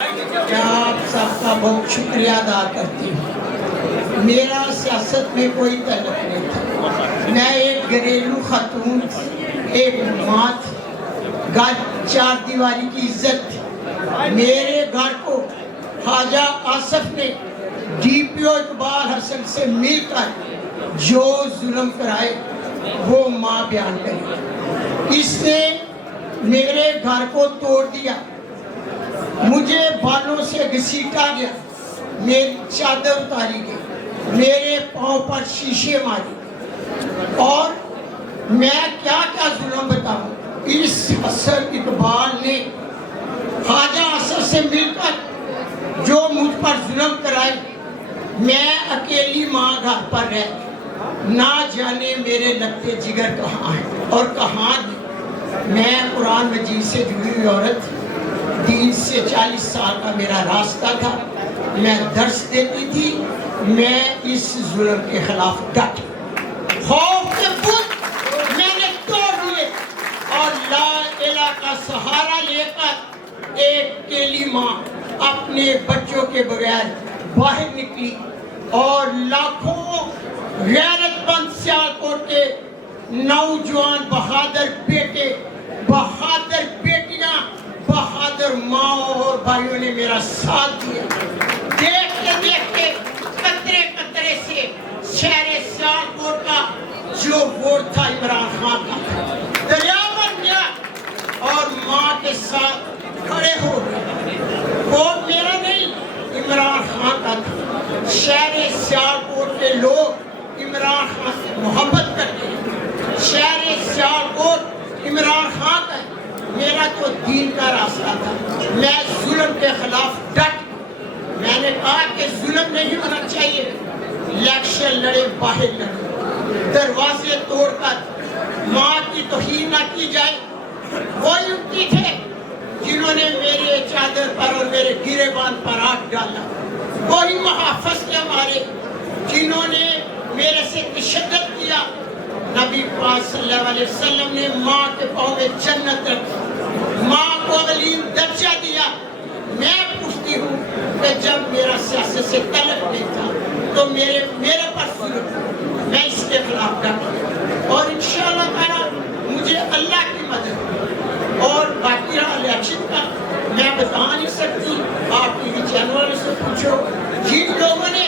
میں آپ سب کا بہت شکریہ ادا کرتی ہوں۔ میرا سیاست میں کوئی تعلق نہیں تھا، میں ایک گھریلو خاتون تھی، ایک ماں تھی، گھر چار دیواری کی عزت تھی۔ میرے گھر کو خواجہ آصف نے ڈی پی او اقبال حسن سے مل کر جو ظلم کرائے وہ ماں بیان کری۔ اس نے میرے گھر کو توڑ دیا، مجھے بالوں سے گھسیٹا گیا، میری چادر اتاری گئی، میرے پاؤں پر شیشے مارے، اور میں کیا کیا ظلم بتاؤں۔ اس حسن اقبال نے خواجہ آصف سے مل کر جو مجھ پر ظلم کرائے، میں اکیلی ماں گھر پر رہ، نہ جانے میرے لگتے جگر کہاں ہیں اور کہاں نہیں۔ میں قرآن مجید سے جڑی ہوئی عورت، دین سے 40 سال کا میرا راستہ تھا، میں درس دیتی تھی، میں اس ظلم کے خلاف ڈٹ، خوف کے بت میں نے توڑ دیے اور لا الہ کا سہارا لے کر ایک اکیلی ماں اپنے بچوں کے بغیر باہر نکلی، اور لاکھوں غیرت مند سیالکوٹ کے نوجوان بہادر بیٹے، بہادر بیٹیاں، بہادر ماں اور بھائیوں نے میرا ساتھ دیا۔ دیکھ کے قطرے قطرے سے شہر سیالکوٹ کا جو ووٹ تھا عمران خان کا دریا بن گیا اور ماں کے ساتھ کھڑے ہو گئے۔ ووٹ میرا نہیں، عمران خان کا تھا۔ شہر سیالکوٹ کے لوگ عمران خان سے محبت کرتے ہیں، شہر سیالکوٹ عمران خان کا ہے۔ میرا تو دین کا راستہ تھا، میں ظلم کے خلاف ڈٹ، میں نے کہا کہ ظلم نہیں ہونا چاہیے، الیکشن لڑے باہر لڑے، دروازے توڑ کر ماں کی توہین نہ کی جائے۔ وہی امتی تھے جنہوں نے میرے چادر پر اور میرے گریبان پر ہاتھ ڈالا، وہی محافظ تھے ہمارے جنہوں نے میرے سے تشدد کیا۔ نبی پاک صلی اللہ علیہ وسلم نے ماں کے پاؤں میں جنت رکھی، ماں کو علیم درجہ دیا۔ میں پوچھتی ہوں کہ جب میرا سیاست سے تعلق نہیں تھا تو میرے پر ظلم، میں اس کے خلاف ڈٹا، اور انشاءاللہ تعالی مجھے اللہ کی مدد اور باقی رہا الیکشن کا میں بتا نہیں سکتی، آپ ٹی وی چینل والے سے پوچھو۔ جن لوگوں نے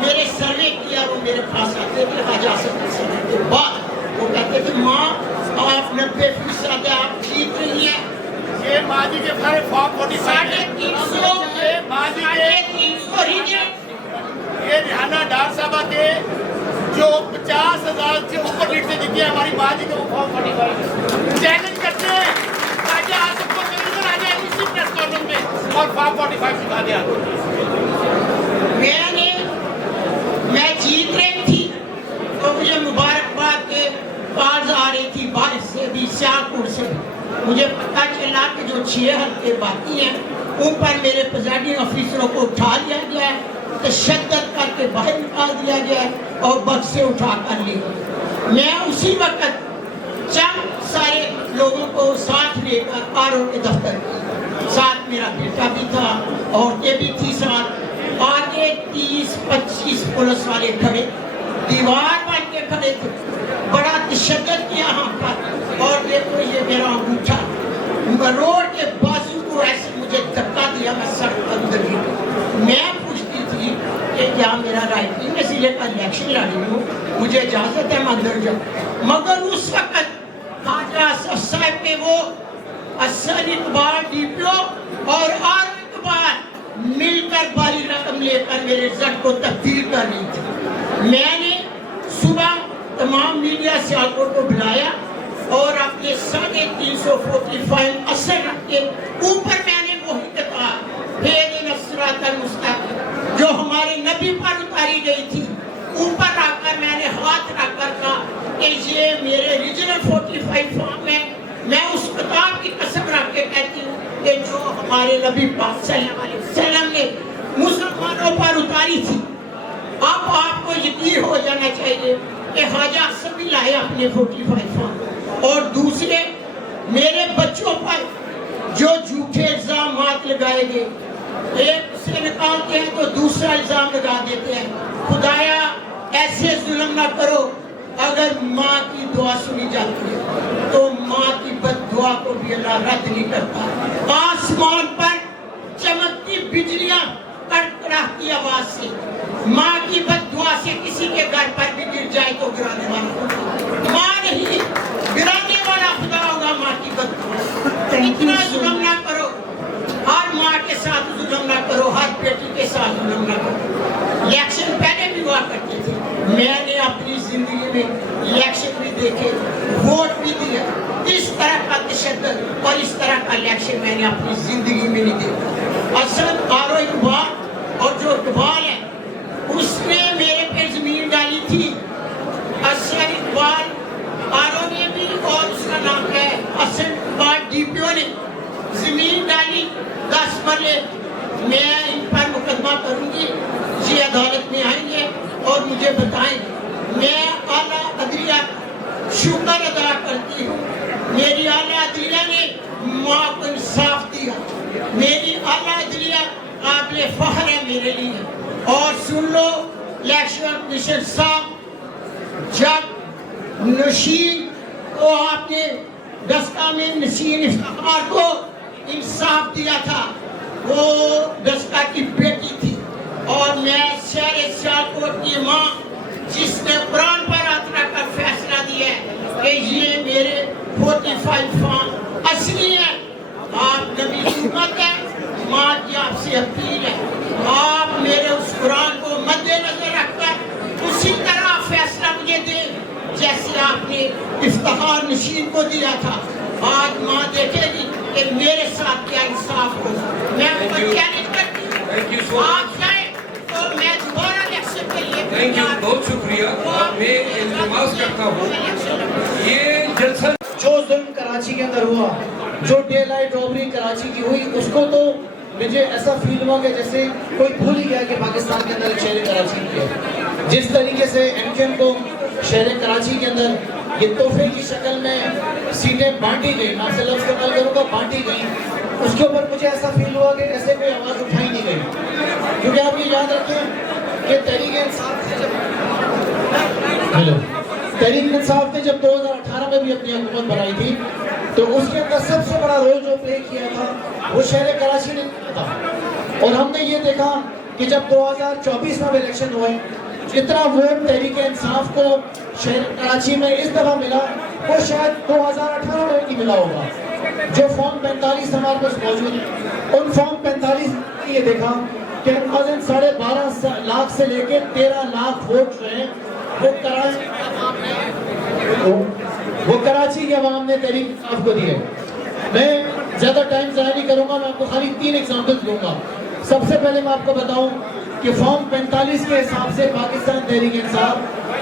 میرے سروے کیا وہ میرے پاس آتے تھے خواجہ آصف کے سروے کے بعد، وہ کہتے تھے ماں آپ 90% آپ جیت رہی ہیں۔ یہ ماضی کے سارے فارم 350 یہ ریحانہ ڈار صاحبہ کے جو 50,000 سے اوپر لیٹ سے جیتی ہے ہماری ماضی کے وہ فارم 45 چیلنج کرتے ہیں خواجہ آصف کو کہیں آ جائے اسی پریس کانفرنس میں اور فارم 45 دکھا دیا۔ میں جیت رہی تھی تو مجھے مبارکباد کے کارڈز آ رہی تھی باہر سے بھی، سیالکوٹ سے بھی۔ مجھے پتا چلا کہ جو 6 حلقے باقی ہیں ان پر میرے پریزائڈنگ افیسروں کو اٹھا لیا گیا ہے، تشدد کر کے باہر نکال دیا گیا ہے اور بس سے اٹھا کر لی۔ میں اسی وقت چند سارے لوگوں کو ساتھ لے کر آرو کے دفتر گئی، ساتھ میرا بیٹا بھی تھا، عورتیں بھی تھی ساتھ، آگے 30-25 پولیس والے کھڑے، دیوار بن کے کھڑے تھے، بڑا تشدد کیا ہم پر، اور دیکھو یہ میرا انگوٹھا روڈ کے بازو کو ایسے مجھے دھکا دیا، میں سڑک پر اندر گئی۔ میں پوچھتی تھی کہ کیا میرا رائٹ نہیں، میں ضلع کا الیکشن لڑ رہی ہوں، مجھے اجازت ہے میں اندر جاؤں، مگر اس وقت خواجہ آصف صاحب کے وہ حسن اقبال ڈی پی او اور اقبال مل کر بڑی رقم لے کر میرے رزلٹ کو تبدیل کر رہی تھی۔ میں نے صبح تمام میڈیا سیالکوٹ کو بلایا اور اپنے 350 اثر رکھ کے اوپر میں نے وہی کہا اہدنا الصراط المستقیم جو ہمارے نبی پر اتاری گئی تھی، اوپر آ کر میں نے ہاتھ رکھ کر کہا کہ یہ میرے ریجنل 45 فارم ہے۔ میں اس کتاب کی قسم رکھ کے کہتی ہوں کہ جو ہمارے نبی پاک صلی اللہ علیہ وسلم نے مسلمانوں پر اتاری تھی۔ اب آپ کو یقین ہو جانا چاہیے کہ خواجہ آصف بھی لائے اپنے 45 فارم، اور دوسرے میرے بچوں پر جو جھوٹے الزامات لگائے گئے، ایک سے نکالتے ہیں تو دوسرا الزام لگا دیتے ہیں. خدایا ایسے ظلم نہ کرو. اگر ماں کی دعا سنی جاتی ہے تو ماں کی بد دعا کو بھی اللہ رد نہیں کرتا. آسمان پر چمکتی بجلیاں کڑکڑاتی آواز سے ماں کی بد دعا سے کسی کے گھر پر بھی گر جائے تو گرانے والا ہوگا ماں نہیں, گرانے والا خدا ہوگا. ماں کی بد دعا. اتنا ظلم نہ کرو. ہر ماں کے ساتھ ظلم نہ کرو, ہر بیٹی کے ساتھ ظلم نہ کرو. الیکشن پہلے بھی ہوا کرتے تھے. میں نے اپنی زندگی میں الیکشن بھی دیکھے, ووٹ بھی دیا. اس طرح کا تشدد اور اس طرح کا الیکشن میں نے اپنی زندگی میں نہیں دیکھا. اسد آرو اقبال اور جو اقبال ہے اس نے میرے پہ زمین ڈالی تھی. اسد اقبال آرو نے بھی, اور اس کا نام ہے اسد اقبال ڈی پی او نے زمین ڈالی 10 مرلے. میں ان پر مقدمہ کروں گی, یہ عدالت میں آئیں گے اور مجھے بتائیں. میں اعلیٰ عدلیہ شکر ادا کرتی ہوں. میری اعلیٰ عدلیہ نے ماں کو انصاف دیا. میری اعلیٰ عدلیہ قابل فخر ہے میرے لیے. اور سن لو الیکشن کمیشن صاحب, جب نشین کو آپ نے دستہ میں نشین افتخار کو انصاف دیا تھا, وہ دستہ کی بیٹی تھی. اور میں شہر سیالکوٹ کی ماں جس نے قرآن پر ہاتھ رکھ کر فیصلہ دیا ہے کہ یہ میرے 45 فارم اصلی ہے. آپ نبی امت ہے, ماں کی آپ سے اپیل ہے, آپ میرے اس قرآن کو مد نظر رکھ کر اسی طرح فیصلہ مجھے دیں جیسے آپ نے افتخار نشین کو دیا تھا. آج ماں دیکھے گی کہ میرے ساتھ کیا انصاف ہو. میں ان کو چیلنج کرتی ہوں, آپ جائیں تو میں دوبارہ الیکشن کے لیے. تھینک یو, بہت شکریہ. میں التماس کرتا ہوں یہ جلسہ جو ظلم کراچی کے اندر ہوا, جو ڈے لائٹ رابری کراچی کی ہوئی, اس کو تو مجھے ایسا فیل ہوا کہ جیسے کوئی بھول ہی گیا کہ پاکستان کے اندر شہر کراچی کی ہے. جس طریقے سے ایم کیو ایم کو شہر کراچی کے اندر یہ تحفے کی شکل میں سیٹیں بانٹی گئی, میں سے لفظ استعمال کروں گا بانٹی گئی, اس کے اوپر مجھے ایسا فیل ہوا کہ ایسے کوئی آواز اٹھائی نہیں گئی. کیونکہ آپ یہ یاد رکھیں کہ تحریک انصاف نے جب 2018 میں بھی اپنی حکومت بنائی تھی تو اس کے اندر سب سے بڑا رول جو پلے کیا تھا وہ شہر کراچی نے کیا تھا. اور ہم نے یہ دیکھا کہ جب 2024 میں الیکشن ہوئے, جتنا ووٹ تحریک انصاف کو شہر کراچی میں اس دفعہ ملا وہ شاید 2018 میں نہیں ملا ہوگا. جو فارم 45 ہمارے پاس موجود ہے, ان فارم 45 نے یہ دیکھا کہ 12.5 لاکھ سے لے کے 13 لاکھ ووٹ جو ہیں وہ کراچی کے عوام نے تحریک انصاف کو دیے. میں زیادہ ٹائم ضائع نہیں کروں گا, میں آپ کو خالی 3 ایگزامپل دوں گا. سب سے پہلے میں آپ کو بتاؤں کہ فارم 45 کے حساب سے پاکستان تحریک انصاف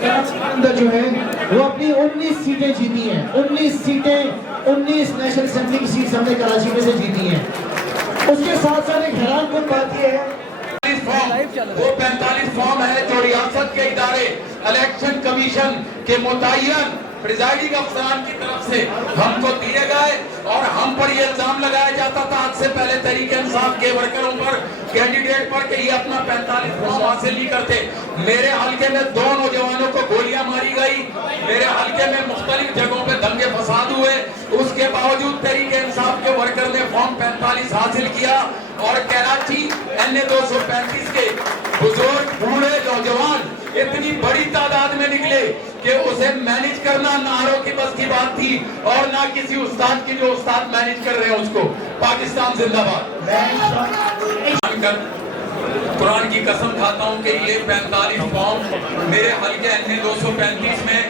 کراچی کے اندر جو ہے وہ اپنی 19 سیٹیں جیتی ہیں. 19 سیٹیں, 19 نیشنل اسمبلی کی سیٹس ہم نے کراچی میں سے جیتی ہیں. اس کے ساتھ ساتھ ایک حیران کن بات یہ ہے وہ 45 فارم ہے جو ریاست کے ادارے الیکشن کمیشن کے متعین پریزائڈنگ افسران کی طرف سے ہم کو دیے گئے, اور ہم پر یہ الزام لگایا جاتا تھا آج سے پہلے تحریک انصاف کے ورکروں پر, کینڈیڈیٹ پر, کہ یہ اپنا 45 فارم حاصل نہیں کرتے. میرے حلقے میں 2 نوجوانوں کو گولیاں ماری گئی, میرے حلقے میں مختلف جگہوں پہ دنگے فساد ہوئے, اس کے باوجود تحریک انصاف کے ورکر نے فارم 45 حاصل کیا. اور کراچی NA 235 کے بزرگ بوڑھے نوجوان اتنی بڑی تعداد میں نکلے کہ اسے مینیج کرنا نہ آرو کی بس کی بات تھی اور نہ کسی استاد کی جو استاد مینیج کر رہے ہیں اس کو. پاکستان زندہ باد. قرآن کی قسم کھاتا ہوں کہ یہ 45 فارم میرے حلقے NA 235 میں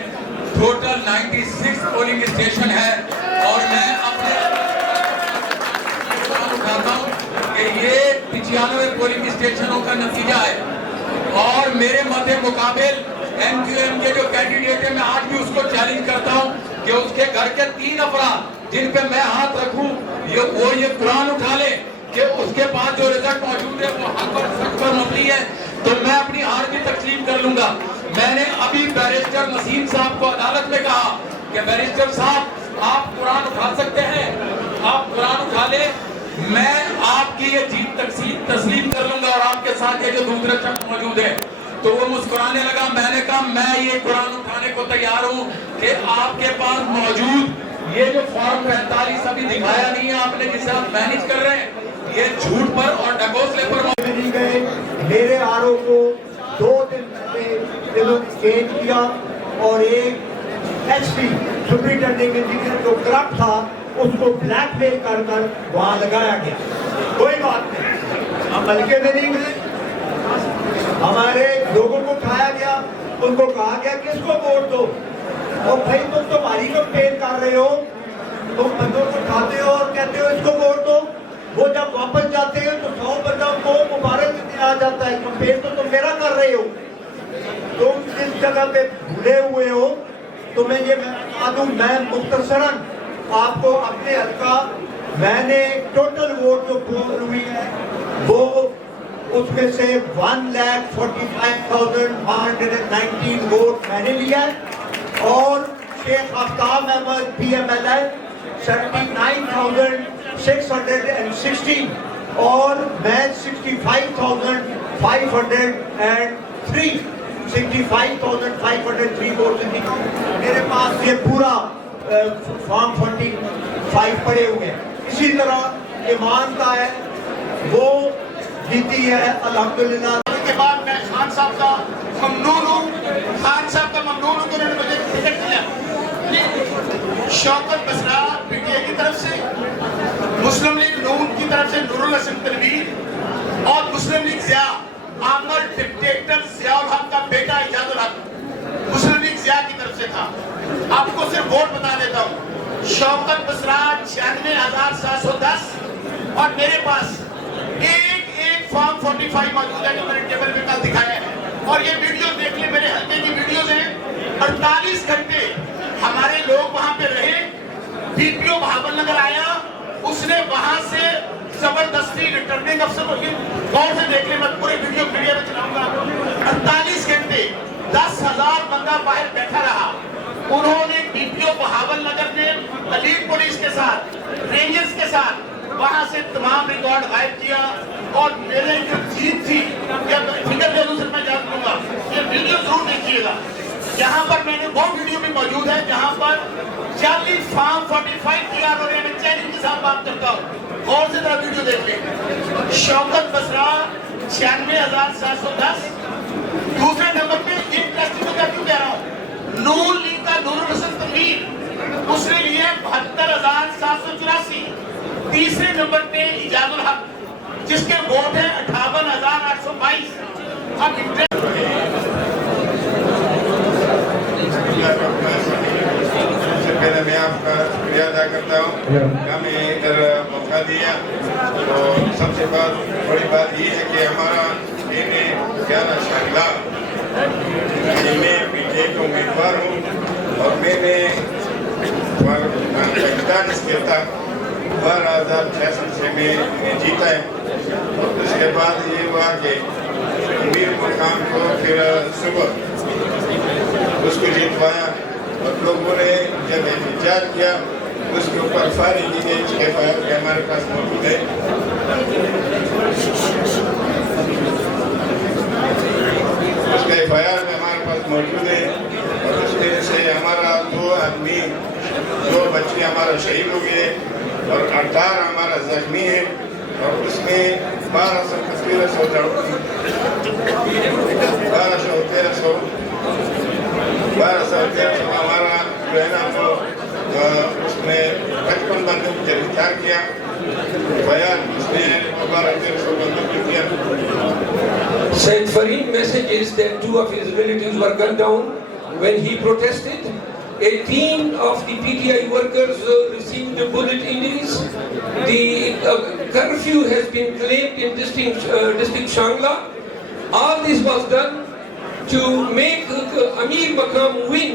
ٹوٹل 96 پولنگ اسٹیشن ہے, اور میں اپنے اٹھاتا ہوں کہ یہ 95 پولنگ اسٹیشنوں کا نتیجہ ہے. اور میرے مد مقابل ایم کیو ایم کے جو کینڈیڈیٹ ہے, میں آج بھی اس کو چیلنج کرتا ہوں کہ اس کے گھر کے 3 افراد جن پہ میں ہاتھ رکھوں وہ یہ قرآن اٹھا لے کہ اس کے پاس جو رزلٹ موجود ہے وہ حق اور سچ پر مبنی ہے, تو میں اپنی ہار بھی تسلیم کر لوں گا. میں نے ابھی بیرسٹر نسیم صاحب کو عدالت میں کہا کہ بیرسٹر صاحب آپ قرآن اٹھا سکتے ہیں, آپ قرآن اٹھا لے, میں آپ کی یہ جیت تسلیم کر لوں گا اور آپ کے ساتھ یہ جو دوسرا شخص موجود ہے. تو وہ مسکرانے لگا. میں نے کہا میں یہ قرآن اٹھانے کو تیار ہوں کہ آپ کے پاس موجود یہ جو فارم 45 ابھی دکھایا نہیں ہے آپ نے جسے آپ مینج کر رہے ہیں, یہ جھوٹ پر اور ڈھکوسلے پر نہیں گئے. میرے آرو کو 2 دن پہلے انہوں نے چینج کیا اور ایک ایس پی سپرنٹینڈنٹ انجینئر جو کرپٹ تھا اس کو بلیک میل کر کر وہاں لگایا گیا. کوئی بات نہیں, ہم ملکے میں نہیں گئے. ہمارے لوگوں کو اٹھایا گیا, ان کو کہا گیا کس کو ووٹ دو. اور بھائی تم تمہاری کمپین کر رہے ہو, تم بندوں کو اٹھاتے ہو اور کہتے ہو اس کو ووٹ دو. وہ جب واپس جاتے ہیں تو 100 بندہ کو مبارک دینے آ جاتا ہے. کمپین تو تم میرا کر رہے ہو. تم جس جگہ پہ بھولے ہوئے ہو, تمہیں یہ میں بتا دوں, میں مختصراً آپ کو اپنے حلقہ میں نے ٹوٹل ووٹ جو پول ہوئی ہے وہ اس میں سے 1,45,119 ووٹ میں نے لیا ہے, اور شیخ آفتاب احمد پی ایم ایل ہے 79,616, اور میں 65,503 ووٹ سے جیتا ہوں. میرے پاس یہ پورا فارم 45 پڑے ہوئے ہیں. اسی طرح ایمان کا ہے وہ جیتی ہے الحمدللہ. اس کے بعد میں خان صاحب کا ممنون ہوں کہ انہوں نے مجھے ٹکٹ دیا. شوکت بسرا پی ٹی آئی کی طرف سے, مسلم لیگ نون کی طرف سے نور الحسن تنویر, اور مسلم لیگ ضیاء آمر ڈکٹیٹر ضیاء الحق کا بیٹا ایجاد الحق مسلم لیگ ضیاء کی طرف سے تھا. آپ کو صرف ووٹ بتا دیتا ہوں. شوکت بسرا 96,710, اور میرے پاس ایک فارم 45 موجود ہے جو میں نے ٹیبل پہ کل دکھایا ہے, اور یہ ویڈیو دیکھ لیں, میرے حلقے کی ویڈیوز ہیں. 48 گھنٹے ہمارے لوگ وہاں پہ رہے. ڈی پی او بہاول نگر آیا, اس نے وہاں سے زبردستی ریٹرننگ افسر کو, غور سے دیکھ لیں, میں پورے ویڈیو میڈیا میں چلاؤں گا. 48 گھنٹے 10,000 بندہ باہر بیٹھا رہا. انہوں نے ڈی پی او بہاول نگر میں علیگ پولیس کے ساتھ, رینجرز کے ساتھ وہاں سے تمام ریکارڈ غائب کیا. اور میرے جو جیت تھی, فکر دے دوں سے میں جان دوں گا, یہ ویڈیو ضرور دیکھیے گا. یہاں پر میں نے وہ ویڈیو بھی موجود ہے جہاں پر 40 فارم 45 تیار ہو رہے ہیں. میں چیلنج کے ساتھ بات کرتا ہوں, اور سے طرح ویڈیو دیکھ لیں. شوکت بسرا 96,710. دوسرے نمبر پہ یہ انٹرسٹنگ میں کیوں کہہ رہا ہوں, نون لیگ کا نور الحسن تنویر, اس نے لیے 72,784. تیسرے نمبر پہ ایجاد الحق جس کے ووٹ ہیں 58,822. اب سب سے پہلے میں آپ کا شکریہ ادا کرتا ہوں کہ ہمیں ادھر موقع دیا. تو سب سے بڑی بات یہ ہے کہ ہمارا پیارا شہلا, میں پی ٹی آئی کا امیدوار ہوں, اور میں نے 41 کے تک 12,066 سے میں جیتا ہے. اس کے بعد یہ ہوا کہ امیر مقام کو پھر صبح اس کو جیتوایا, اور لوگوں نے جب احتجاج کیا اس کے اوپر فائرنگ کی گئی. اس کے بعد ہمارے پاس موجود ہے. اس کا ایف آئی آر میں ہمارے پاس موجود ہے, اور اس میں سے ہمارا 2 آدمی 2 بچے ہمارا شہید ہو گئے, اور 18 ہمارا زخمی ہے. اور اس میں 1213 ہمارا جو ہے نا وہ اس میں 55 بندوں کو گرفتار کیا. بیان اس نے 1200 بندوں کو کیا. Said Fareed messages that 2 of his relatives were gunned down when he protested. 18 of the PTI workers received bullet injuries. The curfew has been claimed in district Shangla. All this was done to make Amir Maqam win,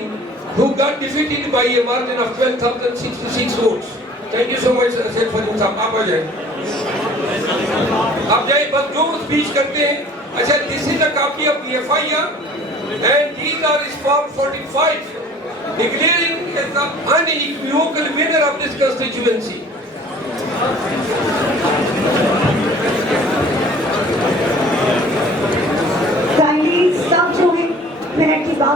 who got defeated by a margin of 12,066 votes. Thank you so much, Said Fareed Sahab. آپ آ جائیں. آپ جائیں, بس جو speech کرتے ہیں. اچھا, this is a copy of the FIR and these are his Form 45 declaring as the unequivocal winner of this constituency.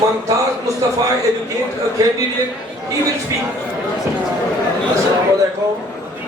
Mumtaz Mustafa, candidate, he will speak.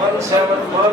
171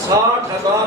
60,000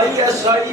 ISI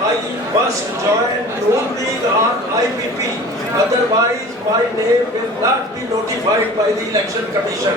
I must join Noon League or IPP, otherwise my name will not be notified by the Election Commission.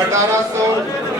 1800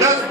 10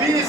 20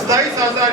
27,000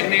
NA